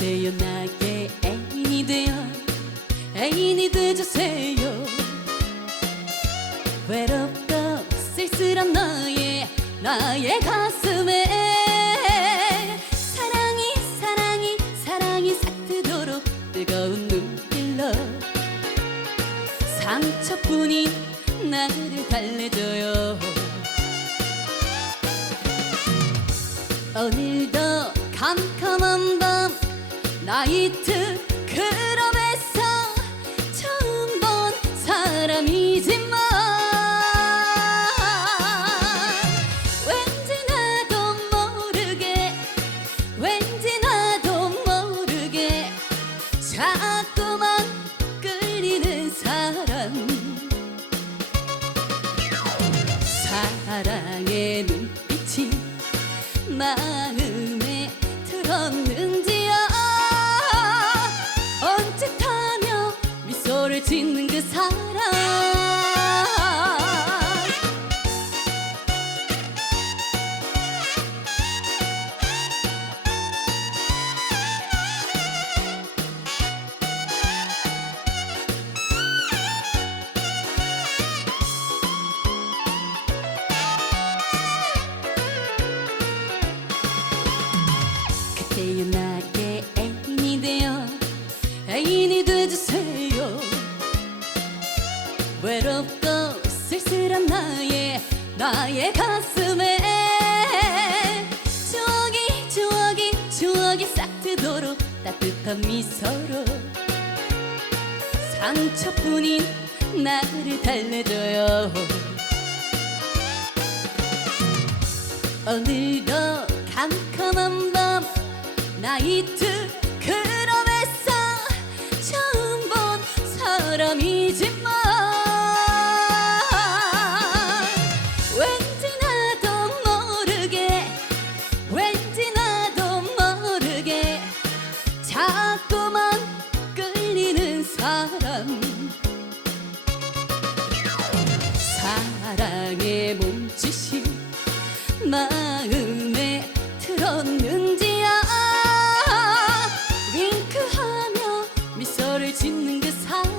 그대여 나의 애인이 되어 애인이 돼주세요. 외롭고 쓸쓸한 나의 가슴에 사랑이 삭트도록 뜨거운 눈길로 상처뿐인 나를 달래줘요. 오늘도 캄캄한 밤 나이트 클럽에서 처음 본 사람이지만 왠지 나도 모르게 자꾸만 끌리는 사랑의 눈빛이 마음에 들었는지요. 언짢다며 미소를 짓는 그 사람, 그대여 나의 애인이 되어 애인이 돼주세요. 외롭고 쓸쓸한 나의 가슴에 추억이 싹트도록 따뜻한 미소로 상처뿐인 나를 달래줘요. 오늘도 캄캄한 밤 나이트 클럽에서 처음 본 사람이지만 왠지 나도 모르게 자꾸만 끌리는 사랑의 몸짓이 마음에 들었는지야. 윙크하며 미소를 짓는 그 사람,